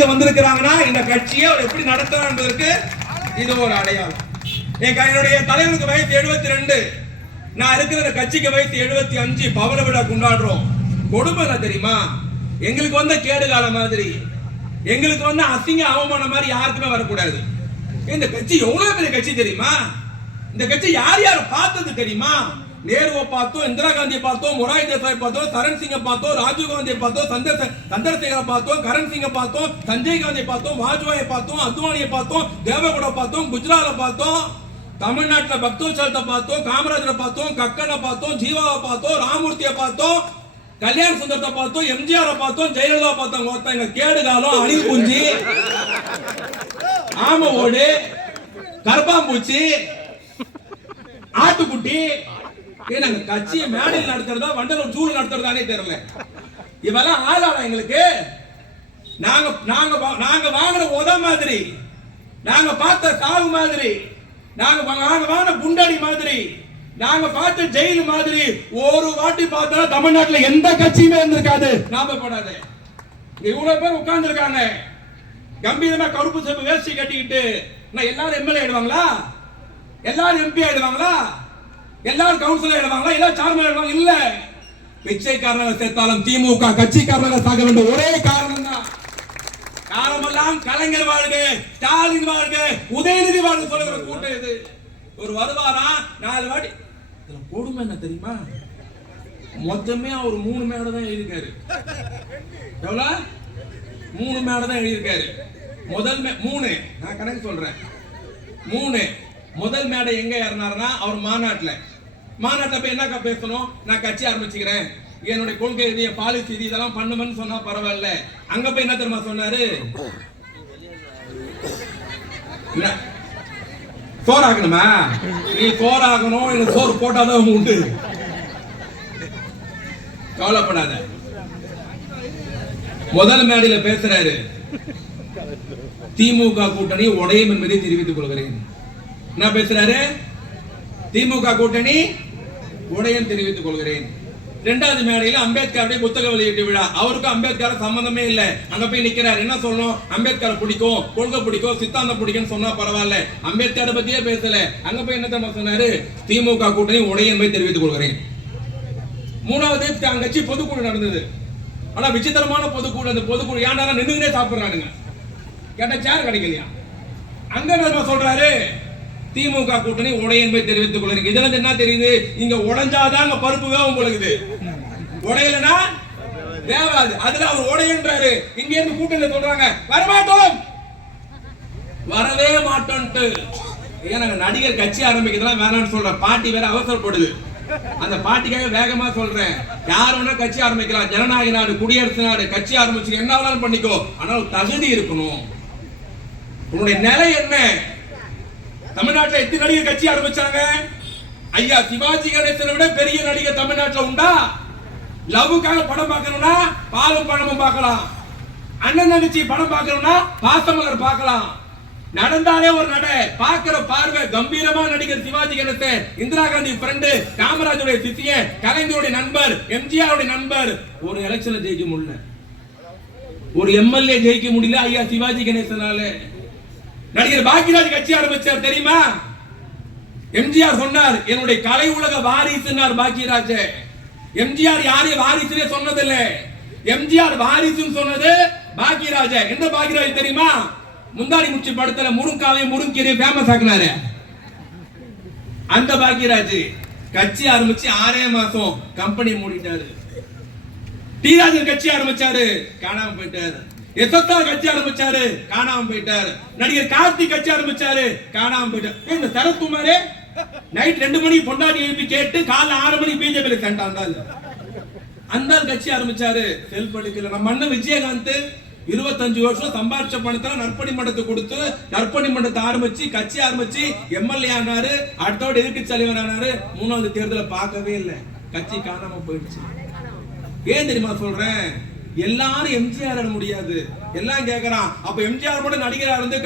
இங்க வந்திருக்கிறாங்கன்னா இந்த கட்சியை அவர் எப்படி நடத்துறார் என்பதற்கு இது ஒரு அடையாளம். என்னுடைய தலைவருக்கு வயசு 72, நான் இருக்கிற கட்சிக்கு வயசு 75. பவள விழா கொண்டாடுறோம். கொடுமை தெரியுமா? எங்களுக்கு வந்த கேடு கால மாதிரி, எங்களுக்கு வந்து அசிங்க அவமானம் மாதிரி யாருக்குமே வரக்கூடாது. இந்த கட்சி எவ்வளவு பெரிய கட்சி தெரியுமா? இந்த கட்சி யார் யார் பார்த்தது தெரியுமா? நேருவை பார்த்தோம், இந்திரா காந்தியை பார்த்தோம், மொரார்ஜி தேசாயை பார்த்தோம், சரண் சிங்கை பார்த்தோம், ராஜீவ் காந்தியை பார்த்தோம், சந்திரசேகரை பார்த்தோம், கரண் சிங்கை பார்த்தோம், சஞ்சய் காந்தியை பார்த்தோம், வாஜ்பாயை பார்த்தோம், அத்வானியை பார்த்தோம், தேவகவுடா பார்த்தோம், குஜ்ராலை பார்த்தோம், தமிழ்நாட்டில் பக்தோச்சலத்தை பார்த்தோம், காமராஜரை பார்த்தோம், கக்கனை பார்த்தோம், ஜீவாவை பார்த்தோம், ராமூர்த்தியை பார்த்தோம், கல்யாண சுந்தரத்தை பார்த்தோம், எம்ஜிஆரை பார்த்தோம், ஜெயலலிதா பார்த்தோம். ஒருத்தங்க கேடு காலம், அணில் குஞ்சி, ஆம ஓடு, கருப்பாம்பூச்சி, ஆட்டுக்குட்டி. நாங்க கட்சியை மேடையில் நடத்துறதா வண்டலூர் ஜூல நடத்துறதானே தெரியல. இவெல்லாம் ஆளாடா எங்களுக்கு. நாங்க வாங்கின உத மாதிரி, நாங்க பார்த்த சாவு மாதிரி, நாங்க வாங்கின குண்டடி மாதிரி, நாங்க பார்த்த ஜெயில் மாதிரி ஒரு வாட்டி பார்த்தா தமிழ்நாட்டில் எந்த கட்சியுமே இருந்திருக்காது. நாம போடாது. இவ்வளவு பேர் உட்கார்ந்து இருக்காங்க, கம்பீரமா கருப்பு சேப்பு வேஷ்டி கட்டிக்கிட்டு. எல்லாரும் எம்எல்ஏ ஆயிடுவாங்களா? எல்லாரும் எம்பி ஆயிடுவாங்களா? எல்லாரும் கவுன்சிலர் ஆயிடுவாங்களா? எல்லாரும் சேர்மன் ஆயிடுவாங்க? இல்ல, பிச்சைக்காரர்களை சேர்த்தாலும் திமுக கட்சிக்காரர்களை சாக வேண்டும். ஒரே காரணம் தான். காலமெல்லாம் கலைஞர் வாழ்க, ஸ்டாலின் வாழ்க, உதயநிதி வாழ்க சொல்லுகிற கூட்டம் இது. ஒரு வருவாரா 4 வாட்டி. கொடுமை என்ன தெரியுமா? மொத்தமே அவர் 3 மேடை தான் எழுதியிருக்காரு. எவ்வளவு? 3 மேடை தான் எழுதியிருக்காரு. முதல் 3, நான் கணக்கு சொல்றேன். 3 முதல் மேடை எங்க ஏறினார்னா அவர் மாநாட்டில் போய் என்னக்கா பேசணும், நான் கட்சி ஆரம்பிச்சுக்கிறேன், என்னுடைய கொள்கை இது, பாலிசி இது, இதெல்லாம் பண்ணுமென்னு சொன்னா பரவாயில்ல. அங்க போய் என்ன தெரியுமா சொன்னாரு? சோறாகணுமா? நீ சோறாகணும், எனக்கு சோறு போட்டாதான் உண்டு, கவலைப்படாத. முதல் மேடையில பேசுறாரு, திமுக கூட்டணி உடையும் என்பதை தெரிவித்துக் கொள்கிறேன். என்ன பேசுறாரு? திமுக கூட்டணி உடையும் தெரிவித்துக் கொள்கிறேன். 2வது மேடையில அம்பேத்கருடைய புத்தக வெளியீட்டு விழா. அவருக்கும் அம்பேத்கர் சம்பந்தமே இல்ல. அங்க போய் நிக்கிறார். என்ன சொல்லணும்? அம்பேத்கர் பிடிக்கும், கொள்கை பிடிக்கும், சித்தாந்தம் பிடிக்கும் சொன்னா பரவாயில்ல, அம்பேத்கரை பத்தியே பேசல. அங்க போய் என்ன சொன்னாரு? திமுக கூட்டணி உடைய என்பதை தெரிவித்துக் கொள்கிறேன். 3வது கட்சி பொதுக்குழு நடந்தது. ஆனா விசித்திரமான பொதுக்குழு. அந்த பொதுக்குழு ஏன்டா நின்னுங்கனே சாப்பிடுறானுங்க, கேட்ட சேர் கிடைக்கலையா? அங்க என்ன சொல்றாரு? திமுக கூட்டணி உடைய என்பதை தெரிவித்துக் கொள்கிறேன். இதுல என்ன தெரியுது? இங்க உடைஞ்சாதான் அங்க பருப்பு வேவும் பொழுது, உடையலனா வேவாது. அதுல அவர் உடையன்றாரு. இங்க இருந்து கூட்டணி சொல்றாங்க வரமாட்டோம், வரவே மாட்டோம்ட்டு. ஏன்னா நடிகர் கட்சி ஆரம்பிக்கிறதுலாம் வேணாம்னு சொல்ற பாட்டி வேற அவசரப்படுது. அந்த பாட்டிக்காக வேகமா சொல்றேன், யார் வேணா கட்சி ஆரம்பிக்கலாம். ஜனநாயக நாடு, குடியரசு நாடு, கட்சி ஆரம்பிச்சு என்ன வேணாலும் பண்ணிக்கோ, ஆனால் தகுதி இருக்கணும். உன்னுடைய நிலை என்ன? தமிழ்நாட்டில் எத்தனை நடிகர் கட்சி ஆரம்பிச்சாங்க? ஐயா சிவாஜி கணேசனை விட பெரிய நடிகர் தமிழ்நாட்டில் உண்டா? லவ்வுக்காக படம் பார்க்கணும்னா பாலும் பழமும் பார்க்கலாம், அண்ணன் தங்கச்சி படம் பார்க்கணும்னா பாசமலர் பார்க்கலாம். நடந்தாலே ஒரு நட, பார்க்கிற பார்வை கம்பீரமா. நடிகர் சிவாஜி கணேசன் இந்திரா காந்தி ஃப்ரெண்டு, காமராஜருடைய சித்தியன், கலைஞருடைய நண்பர், எம்ஜிஆருடைய நண்பர். ஒரு எலெக்ஷன்ல ஜெயிக்க முடியல, ஒரு எம்எல்ஏ ஜெயிக்க முடியல ஐயா சிவாஜி கணேசனால. நடிகர் பாக்கியராஜ் கட்சி ஆரம்பிச்சார் தெரியுமா? எம்ஜிஆர் சொன்னார் என்னுடைய கலை உலக வாரிசுன்னார் பாக்கியராஜ். எம்ஜிஆர் யாரையும் வாரிசுனே சொன்னதில்ல, எம்ஜிஆர் வாரிசுன்னு சொன்னது பாக்கியராஜ். எந்த பாக்கியராஜ் தெரியுமா? முந்தாடி முச்சி படத்துல முருங்காலையும் முருங்கீரையும் ஃபேமஸ் ஆக்குனாரு அந்த பாக்கியராஜ். கட்சி ஆரம்பிச்சு 6 மாசம் கம்பெனி மூடிட்டாரு. டி ராஜன் கட்சி ஆரம்பிச்சாரு, காணாம போயிட்டாரு. எஸ்எஸ்ஆர் கட்சி ஆரம்பிச்சாரு, காணாம போயிட்டாரு. நடிகர் கார்த்திக் கட்சி ஆரம்பிச்சாரு, காணாம போயிட்டாரு. இந்த சரத்குமாரே நைட் 2 மணிக்கு பொண்டாட்டி எழுப்பி கேட்டு காலைல 6 மணிக்கு பிஜேபி சேர்ந்தாங்க. அந்த கட்சி ஆரம்பிச்சாரு, செல்ஃப் எடுக்கல. நம்ம அண்ணன் விஜயகாந்த் 25 வருஷம் சம்பாதிச்ச பணத்துல நற்பணி மன்றத்தை கொடுத்து நற்பணி மன்றத்தை ஆரம்பிச்சு கட்சி ஆரம்பிச்சு எம்எல்ஏ ஆனாரு. அடுத்தோட எதிர்க்கட்சி தலைவர் ஆனாரு. 3வது தேர்தலை பார்க்கவே இல்லை, கட்சி காணாம போயிடுச்சு. ஏன் தெரியுமா சொல்றேன்? எல்லாரும் எம்ஜிஆர் முடியாது. எல்லாம் கேக்குறான், அப்ப எம்ஜிஆர் மட்டும் நடிகரா இருந்து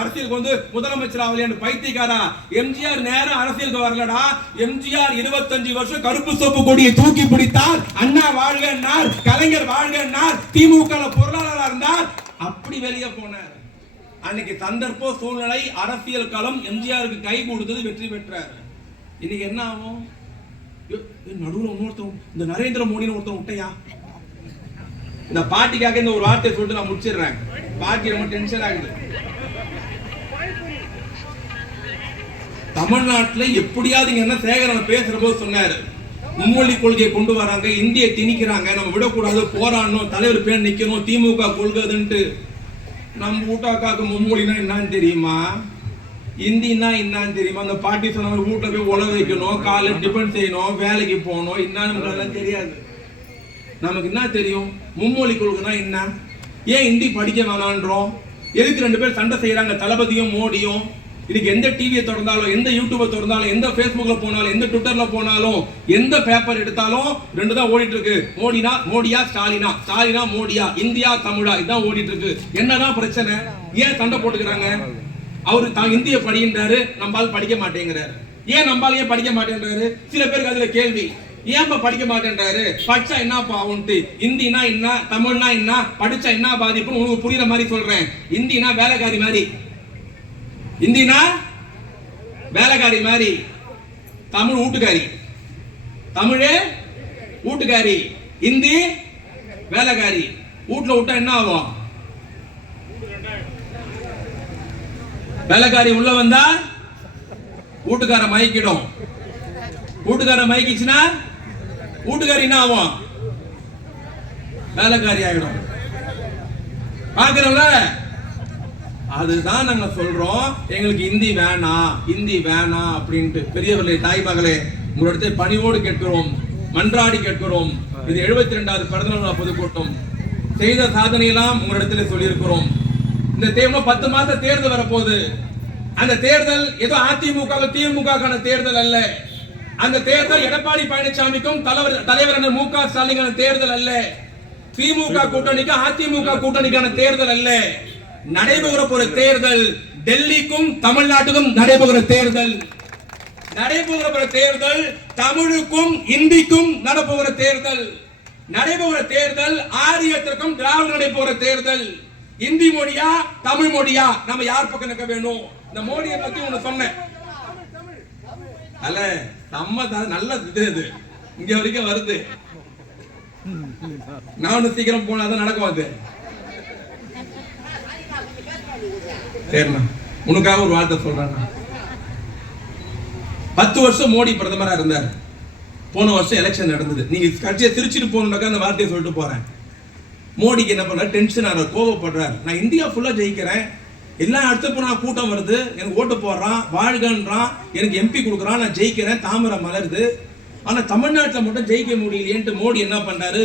அரசியலுக்கு வந்து முதலமைச்சர் ஆகலையான்னு பைத்தியக்காரா. எம்ஜிஆர் நேரம் அரசியலுக்கு வரலடா. எம்ஜிஆர் 25 வருஷம் கருப்பு சோப்பு கொடியை தூக்கி பிடித்தார். அண்ணா வாழ்கன்னார், கலைஞர் வாழ்கன்னார், திமுக பொருளாளராக இருந்தார். அப்படி வெளியே போனார். அன்னைக்கு சந்தர்ப்ப சூழ்நிலை அரசியல் களம் எம்ஜிஆருக்கு கை கொடுத்தது, வெற்றி பெற்றார். இன்னைக்கு என்ன ஆகும்? நடுவில் இன்னொருத்தன், இந்த நரேந்திர மோடின்னு ஒருத்தன் விட்டையா, இந்த பாட்டிக்காக இந்த ஒரு வார்த்தையை சொல்லிட்டு நான் முடிச்சிடுறேன். பாட்டி ரொம்ப டென்ஷன் ஆகுது. தமிழ்நாட்டுல எப்படியாவது என்ன சேகரன் பேசுற போது சொன்னாரு, மும்மொழி கொள்கையை கொண்டு வராங்க, இந்தியை திணிக்கிறாங்க, நம்ம விடக்கூடாது, போராடணும், தலைவர் பேர் நிக்கணும், திமுக கொள்கைதுன்ட்டு. நம்ம வீட்டாக்காக்கு மும்மொழினா என்னன்னு தெரியுமா, இந்தின்னா என்னன்னு தெரியுமா? அந்த பாட்டி சொன்ன வீட்டுல போய் உழ வைக்கணும், காலை டிபெண்ட் செய்யணும், வேலைக்கு போகணும், என்னன்னு தெரியாது. நமக்கு என்ன தெரியும்? மும்மொழி கொள்கைனா என்ன, ஏன் இந்தி படிக்க வேணான்றோம், எதுக்கு ரெண்டு பேர் சண்டை செய்யறாங்க, தளபதியும் மோடியும்? இன்னைக்கு எந்த டிவியை திறந்தாலும், எந்த யூடியூபை திறந்தாலும், எந்த பேஸ்புக்ல போனாலும், எந்த ட்விட்டர்ல போனாலும், எந்த பேப்பர் எடுத்தாலும் ரெண்டு தான் ஓடிட்டு இருக்கு. மோடினா மோடியா, ஸ்டாலினா, ஸ்டாலினா மோடியா, இந்தியா தமிழா, இதுதான் ஓடிட்டு இருக்கு. என்னதான் பிரச்சனை? ஏன் சண்டை போட்டுக்கிறாங்க? அவரு தான் இந்திய படின்றாரு, நம்மால் படிக்க மாட்டேங்கிறாரு. ஏன் நம்மால் ஏன் படிக்க மாட்டேன்றாரு? சில பேருக்கு அதுல கேள்வி, ஏன் படிக்க மாட்டேன்றாரு? படிச்சா என்னப்பா ஆகும்ட்டு. இந்தினா என்ன, தமிழ்னா என்ன, படிச்சா என்ன பாதிப்புன்னு உங்களுக்கு புரியுற மாதிரி சொல்றேன். இந்தினா வேலைக்காரி மாதிரி, இந்தினா வேலைக்காரி மாதிரி, தமிழ் வீட்டுக்காரி, தமிழே வீட்டுக்காரி, இந்தி வேலைக்காரி. வீட்டுல விட்டா என்ன ஆகும்? வேலைக்காரி உள்ள வந்தா வீட்டுக்கார மயக்கிடும். வீட்டுக்கார மயக்கிச்சுன்னா வீட்டுக்காரி என்ன ஆகும்? வேலைக்காரி ஆகிடும். பாக்குறோம்ல, அதுதான் நாங்க சொல்றோம், எங்களுக்கு இந்தி வேணாம், இந்தி வேணாம் அப்படின்ட்டு. பெரியவர்களே, தாய் மகளே, உங்களிடத்தை பணிவோடு கேட்கிறோம், மன்றாடி கேட்கிறோம். இது 72வது பிறந்தநாள் பொதுக்கூட்டம். செய்த சாதனையெல்லாம் உங்களிடத்துல சொல்லியிருக்கிறோம். இந்த தேர்தல் 10 மாசம் தேர்தல் வரப்போகுது. அந்த தேர்தல் ஏதோ அதிமுக திமுக தேர்தல் அல்ல. அந்த தேர்தல் எடப்பாடி பழனிசாமிக்கும் தலைவர் மு.க. ஸ்டாலின் தேர்தல் அல்ல. திமுக கூட்டணிக்கும் அதிமுக கூட்டணிக்கான தேர்தல் அல்ல. நடைபெற போற தேர்தல் டெல்லிக்கும் தமிழ்நாட்டுக்கும் நடைபெறுகிற தேர்தல். நடைபெறுகிற தேர்தல் தமிழுக்கும் இந்திக்கும் நடப்புகிற தேர்தல். நடைபெறுகிற தேர்தல் ஆரியத்திற்கும் திராவிட நடைபெறுகிற தேர்தல். இந்தி மொழியா தமிழ் மொழியா, நம்ம யார் பக்கம் நிற்க வேணும்? இந்த மோடியை பத்தி ஒண்ணு சொன்னேன் அல்ல, நம்ம நல்ல இது இங்க வரைக்கும் வருது. நானும் சீக்கிரம் போனாதான் நடக்கும். அது சரிண்ணா, உனக்காக ஒரு வார்த்தை சொல்றேன். 10 வருஷம் மோடி பிரதமரா இருந்தார். போன வருஷம் எலெக்ஷன் நடந்தது. நீங்க கட்சியை திருச்சிட்டு போகணும்னாக்கா அந்த வார்த்தையை சொல்லிட்டு போறேன். மோடிக்கு என்ன பண்றாரு? டென்ஷன் ஆகிற, கோவப்படுறாரு. நான் இந்தியா ஃபுல்லா ஜெயிக்கிறேன், எல்லா இடத்துல போனா கூட்டம் வருது, எனக்கு ஓட்டு போடுறான், வாழ்கன்றான், எனக்கு எம்பி கொடுக்குறான், நான் ஜெயிக்கிறேன், தாமரை மலருது. ஆனா தமிழ்நாட்டில் மட்டும் ஜெயிக்க முடியலையேன்ட்டு மோடி என்ன பண்றாரு?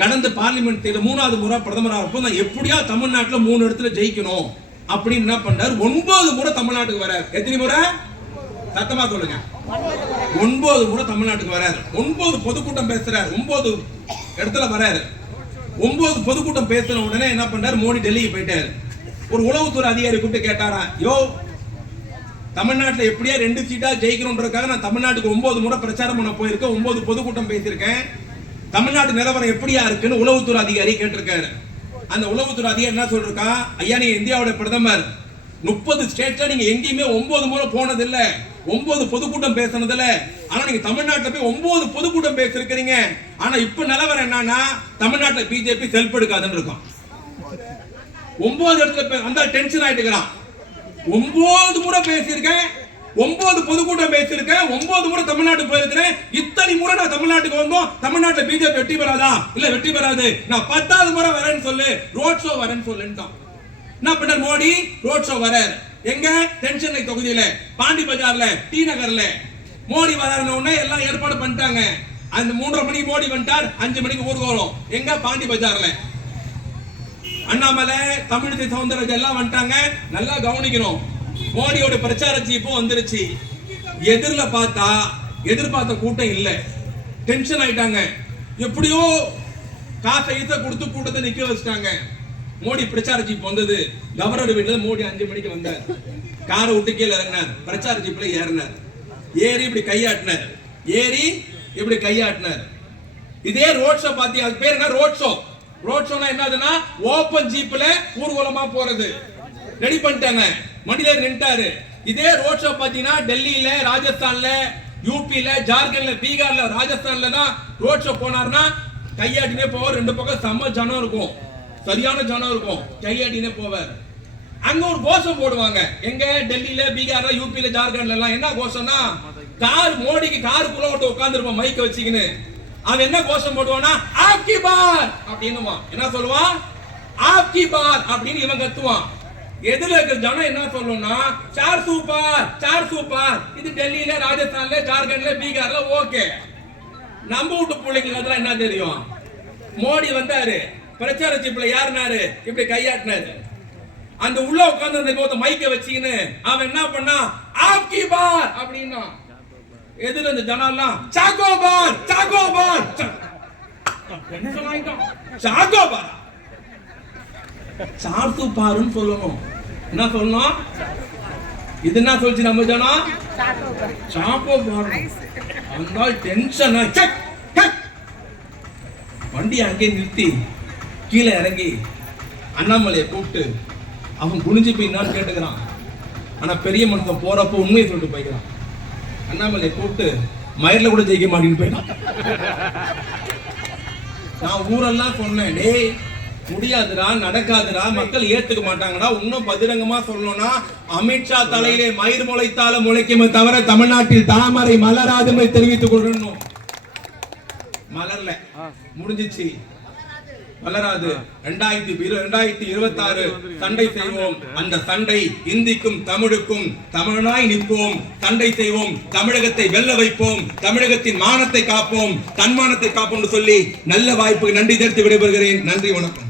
கடந்த பார்லிமெண்ட் தேர்தல் 3வது முறை பிரதமராக இருப்போம், நான் எப்படியா தமிழ்நாட்டில் 3 இடத்துல ஜெயிக்கணும் அப்படின்னு என்ன பண்றாரு? 9 முறை தமிழ்நாட்டுக்கு வராரு. எத்தனை முறை? சத்தமா சொல்லுங்க. 9 முறை தமிழ்நாட்டுக்கு வராரு. 9 பொதுக்கூட்டம் பேசுறாரு. 9 இடத்துல வராரு. 9 பொதுக்கூட்டம் பேசின உடனே என்ன பண்றாரு? மோடி டெல்லிக்கு போயிட்டாரு. ஒரு உளவுத்துறை அதிகாரி கூப்பிட்டு கேட்டாரா, யோ தமிழ்நாட்டில் எப்படியா 2 சீட்டா ஜெயிக்கணும்ன்றதுக்காக நான் தமிழ்நாட்டுக்கு 9 முறை பிரச்சாரம் பண்ண போயிருக்கேன், 9 பொதுக்கூட்டம் பேசியிருக்கேன், தமிழ்நாட்டு நிலவரம் எப்படியா இருக்குன்னு உளவுத்துறை அதிகாரி கேட்டிருக்காரு. அந்த உளவுத்துறை அதிகாரி என்ன சொல்றா, ஐயா நீங்க இந்தியாவோட பிரதமர், 30 ஸ்டேட்ல நீங்க எங்கேயுமே 9 முறை போனது இல்ல, 9 பொதுக்கூட்டம் பேசினது இல்ல, ஆனா நீங்க தமிழ்நாட்டில் போய் 9 பொதுக்கூட்டம் பேசிருக்கீங்க. ஆனா இப்ப நிலவரம் என்னன்னா தமிழ்நாட்டில் பிஜேபி செல்ஃப் எடுக்காதுன்னு இருக்கும். 9 இடத்துல அந்த டென்ஷன் ஆயிட்டு இருக்கிறான். 9 முறை பேசியிருக்கேன், 9 பொதுக்கூட்டம் பேசியிருக்கேன், 9 முறை தமிழ்நாட்டுக்கு போயிருக்கிறேன், இத்தனை முறை நான் தமிழ்நாட்டுக்கு வந்தோம், தமிழ்நாட்டில் பிஜேபி வெற்றி பெறாதா? இல்ல வெற்றி பெறாது, நான் 10வது முறை வரேன்னு சொல்லு, ரோட் ஷோ வரேன்னு சொல்லுட்டான். என்ன பண்ண மோடி? ரோட் ஷோ வராரு. எங்க? தென்சென்னை தொகுதியில, பாண்டி பஜார்ல, டி நகர்ல. மோடி வராருன்னு உடனே எல்லாம் ஏற்பாடு பண்ணிட்டாங்க. அந்த 3:30 மணிக்கு மோடி வந்துட்டார், 5 மணிக்கு ஊர்வலம். எங்க? பாண்டி பஜார்ல. அண்ணாமலை, தமிழிசை சவுந்தரராஜன் எல்லாம் வந்துட்டாங்க. நல்லா கவனிக்கணும், மோடியோட பிரச்சார ஜீப்பு வந்துருச்சு. எதிர்பார்த்த கூட்டம் இல்ல. டென்ஷன் ஆயிட்டாங்க. எப்படியோ காசை கொடுத்து கூட்டத்தை நிக்க வச்சுட்டாங்க. மோடி பிரச்சார ஜீப் வந்தது. கவர்னர் வீட்டுல மோடி 5 மணிக்கு வந்தார். காரை விட்டு கீழே இறங்கினார், பிரச்சார ஜீப்ல ஏறினார். ஏறி இப்படி கையாட்டினார். இதே ரோட் ஷோ பாத்தீங்க, அது பேர் என்ன? Road show. ரோட் ஷோனா என்னதுன்னா ஓபன் ஜீப்ல ஊர்வலமா போறது ரெடி பண்ணிட்டாங்க. மண்டியில நின்ட்டாரு. இதே ரோட் ஷோ பாத்தீங்கன்னா டெல்லியில, ராஜஸ்தான்ல, யூபில, ஜார்க்கண்ட்ல, பீகார்ல, ராஜஸ்தான்ல தான் ரோட் ஷோ போனார்னா கையாட்டினே போவார். ரெண்டு பக்கம் செம்ம ஜனம் இருக்கும், சரியான ஜனம் இருக்கும், கையாட்டினே போவார். அங்க ஒரு கோஷம் போடுவாங்க. எங்க டெல்லியில, பீகார்ல, யூபில, ஜார்க்கண்ட்ல எல்லாம் என்ன கோஷம்னா, கார் மோடிக்கு காருக்குள்ள ஒருத்த உட்கார்ந்துருப்பான் மைக்க வச்சுக்கின்னு. அவன் என்ன கோஷம் போடுவானா, ஆப்கி பார் அப்படின்னுவான். என்ன சொல்லுவான், ஆப்கி பார் அப்படின்னு இவன் கத்துவான். எதுல இருக்கிற ஜனம் என்ன சொல்லணும்னா, சார் சூப்பர், சார் சூப்பர். இது டெல்லியில, ராஜஸ்தான்ல, ஜார்க்கண்ட்ல, பீகார்ல ஓகே. நம்ம வீட்டு பிள்ளைங்களுக்கு அதெல்லாம் என்ன தெரியும்? மோடி வந்தாரு, பிரச்சார ஜீப்ல யாருனாரு, இப்படி கையாட்டினாரு. அந்த உள்ள உட்கார்ந்து அந்த மைக்க வச்சுக்கின்னு அவன் என்ன பண்ணா, ஆப்கி பார் அப்படின்னா. எதிர அந்த ஜனம் எல்லாம் சாகோ பார், சாகோ பார், டென்ஷன் ஆயிட்டான். சாகோ பார், சார்த்து பாருன்னு சொல்லணும். என்ன சொல்லணும்? இது என்ன சொல்லிச்சு நம்ம ஜனம்? சாகோ பார். அந்த டென்ஷன் ஆயிடுச்சு. வண்டி அங்கே நிறுத்தி கீழே இறங்கி அண்ணாமலையை கூப்பிட்டு அவன் குனிஞ்சு போய் என்னன்னு கேட்டுக்கிறான். ஆனா பெரிய மனுஷன் போறப்போ உண்மையை சொல்லிட்டு போய்க்கிறான். அண்ணாமலையை கூப்பிட்டு மயிரில் கூட ஜெயிக்க மாட்டேன்னு போயிட்டான். நான் ஊரெல்லாம் சொன்னேன், டேய் முடியாதுடா, நடக்காதுடா, மக்கள் ஏத்துக்க மாட்டாங்கடா. இன்னும் பகிரங்கமா சொல்லணும்னா, அமித்ஷா தலையிலே மயிர் முளைத்தாலும் முளைக்குமே தவிர தமிழ்நாட்டில் தாமரை மலராதுமை தெரிவித்துக் கொள்ளணும். மலர்ல முடிஞ்சிச்சு, வளராது. 2026 சண்டை செய்வோம். அந்த சண்டை இந்திக்கும் தமிழுக்கும் தமிழனாய் நிற்போம். சண்டை செய்வோம், தமிழகத்தை வெல்ல வைப்போம், தமிழகத்தின் மானத்தை காப்போம், தன்மானத்தை காப்போம் சொல்லி நல்ல வாய்ப்புக்கு நன்றி தெரிவித்து விடைபெறுகிறேன். நன்றி, வணக்கம்.